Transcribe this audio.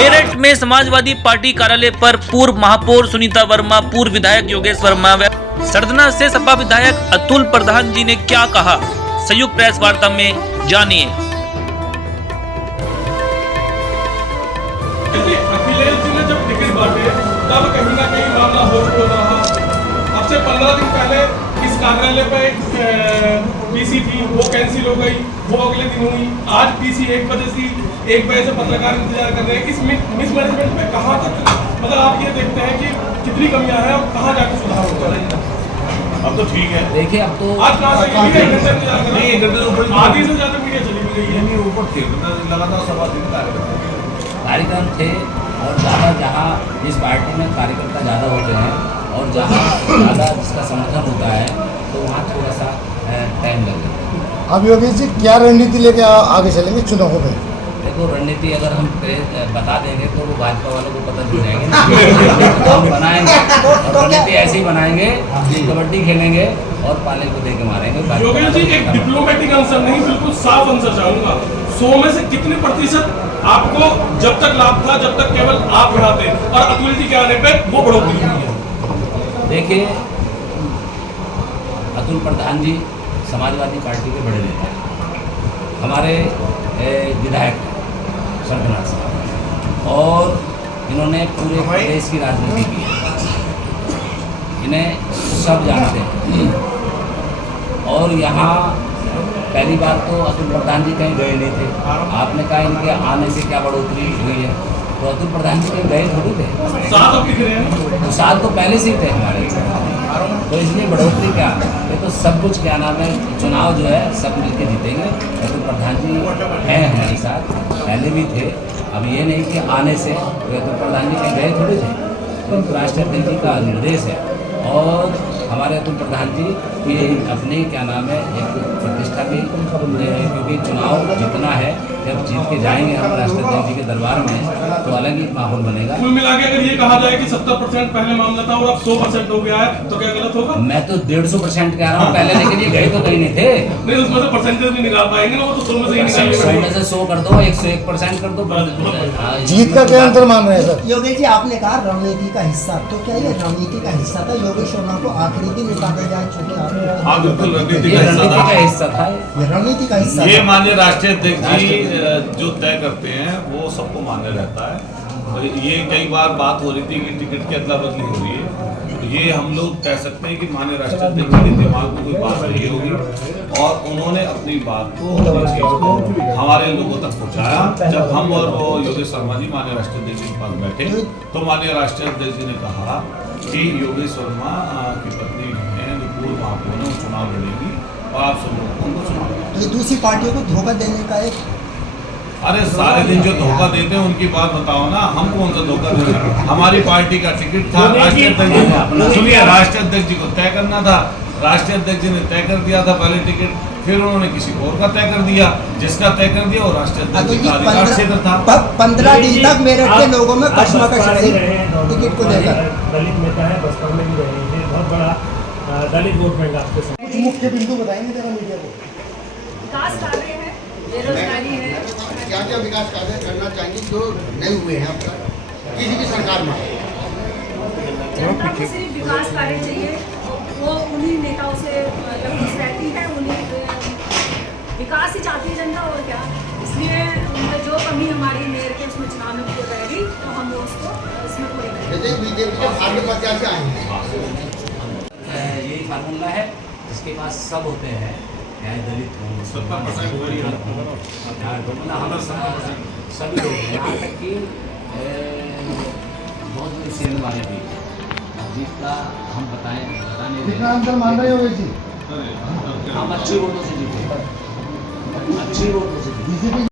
मेरठ में समाजवादी पार्टी कार्यालय पर पूर्व महापौर सुनीता वर्मा, पूर्व विधायक योगेश वर्मा व सरदना से सपा विधायक अतुल प्रधान जी ने क्या कहा, संयुक्त प्रेस वार्ता में जानिए। अखिलेश जी ने जब टिकट बांटे तब कहीं ना कहीं मामला हो रहा। अब से 15 दिन पहले इस कार्यालय पे पीसी थी, वो कैंसिल हो गई, वो अगले दिन हुई। आज पीसी 1 बजे से पत्रकार इंतजार कर रहे हैं। इस मिसमैनेजमेंट में कहाँ तक मतलब आप ये देखते हैं कि कितनी कमियां हैं और कहाँ जाकर सुधार होगा? अब तो ठीक है। देखिए अब तो आज आधी से ज्यादा मीडिया चली गई है। नहीं ऊपर थे लगातार सभा कार्यक्रम थे और ज़्यादा जहाँ जिस पार्टी में कार्यकर्ता ज़्यादा होते हैं और जहाँ ज़्यादा जिसका समर्थन होता है तो वहाँ थोड़ा सा टाइम लगेगा। अब योगेश जी क्या रणनीति लेके आगे चलेंगे चुनाव में? देखो रणनीति अगर हम बता देंगे तो वो भाजपा वालों को पता चल जाएंगे। तो हम बनाएंगे और रणनीति ऐसे ही बनाएंगे, कबड्डी खेलेंगे और पाले को दे के मारेंगे। योगेश जी एक डिप्लोमेटिक आंसर नहीं, बिल्कुल साफ आंसर चाहूंगा। 100 में से कितने प्रतिशत आपको जब तक लाभ था, जब तक केवल आप यहाँ थे और अतुल जी के आने पे वो बढ़ोतरी हुई है? देखिए अतुल प्रधान जी समाजवादी पार्टी के बड़े नेता हैं, हमारे विधायक सरदना साहब, और इन्होंने पूरे प्रदेश की राजनीति की है, इन्हें सब जानते हैं। और यहाँ पहली बार तो अतुल प्रधान जी कहीं गए नहीं थे। आपने कहा इनके आने से क्या बढ़ोतरी हुई है, तो अतुल प्रधान जी कहीं गए थोड़ी थे। तो साथ तो पहले से ही थे हमारे, तो इसलिए बढ़ोतरी क्या, ये तो सब कुछ क्या नाम है, चुनाव जो है सब मिलके जीतेंगे। अतुल प्रधान जी हैं हमारे साथ, पहले भी थे। अब ये नहीं कि आने से तो अतुल प्रधान जी कहीं गए थोड़े थे, तो राष्ट्रीय अध्यक्ष जी का निर्देश है। और हमारे अतुल प्रधान जी की अपनी क्या नाम है एक प्रतिष्ठा भी, क्योंकि चुनाव जितना है जब जीत के जाएंगे हम राष्ट्रीय अध्यक्ष जी के दरबार में तो अलग ही माहौल बनेगा। कुल मिला के अगर ये कहा जाए कि 70% पहले मामला था और अब 100% हो गया है तो क्या गलत होगा? मैं तो 150% कह रहा हूँ पहले, लेकिन ये गए तो कहीं नहीं थे। नहीं, उसमें से परसेंटेज नहीं निकाल पाएंगे ना, वो तो 100 में से ही निकालेंगे। 100 में से 100 कर दो, 101% कर दो। जीत का क्या अंतर मान रहे हैं सर? योगेश जी आपने कहा रणनीति का हिस्सा, तो क्या ये रणनीति का हिस्सा था? योगेश शर्मा को आखिरी दिन निकाला जाए चूंकि हाँ बिल्कुल रणनीति का हिस्सा था, रणनीति का हिस्सा। ये माननीय राष्ट्रीय अध्यक्ष जी जो तय करते हैं वो सबको मान्य रहता है। ये कई बार बात हो रही थी कि टिकट की अदला बदली हो रही है, ये हम लोग कह सकते हैं कि माननीय राष्ट्रीय अध्यक्ष के दिमाग में कोई बात नहीं होगी और उन्होंने अपनी बात को, अपनी चीज को हमारे लोगों तक पहुंचाया। जब हम और वो योगेश वर्मा जी माननीय राष्ट्रीय अध्यक्ष जी के पास बैठे तो माननीय राष्ट्रीय अध्यक्ष जी ने कहा कि योगेश वर्मा की पत्नी है जो पूर्व महापौर है, चुनाव लड़ेगी और आप सब लोगों को उनको चुनाव। तो दूसरी पार्टियों को धोखा देने का एक, अरे सारे दिन जो धोखा देते हैं उनकी बात बताओ ना, हम कौन सा धोखा दे रहे हैं? हमारी पार्टी का टिकट था, राष्ट्रीय अध्यक्ष सुनिए, राष्ट्रीय अध्यक्ष जी को तय करना था, राष्ट्रीय अध्यक्ष जी ने तय कर दिया था पहले टिकट, फिर उन्होंने किसी और का तय कर दिया, जिसका तय कर दिया वो राष्ट्रीय अध्यक्ष का अधिकार क्षेत्र था। 15 दिन तक मेरठ के लोगों में कश्मकश रही टिकट को लेकर। दलित नेता है, बसपा में भी रहे हैं, बहुत बड़ा दलित वोट बैंक आपके साथ। कुछ मुख्य बिंदु बताएंगे जरा मीडिया को। विकास कार्य है, बेरोजगारी है। क्या क्या विकास कार्य करना चाहिए जो नहीं हुए हैं अब तक किसी भी सरकार में? जनता को सिर्फ विकास कार्य चाहिए, वो उन्हीं नेताओं से खुश रहती है, उन्हीं विकास ही चाहती है जनता, और क्या। इसलिए जो कमी हमारी मेयर के उसमें चुनाव में पूरी रहेगी तो हम उसको इसमें पूरी करेंगे। जैसे बीजेपी के भाग्य प्रत्याशी आए हैं, यही फार्मूला है जिसके पास सब होते हैं, दलित हो, सभी लोग, यहाँ तक कि बहुत बड़ी सेल वाले भी जीत का हम बताने कितना अंतर मान रहे हो योगेश जी? हम अच्छी वोटों से जीते, अच्छी वोटों से जीते।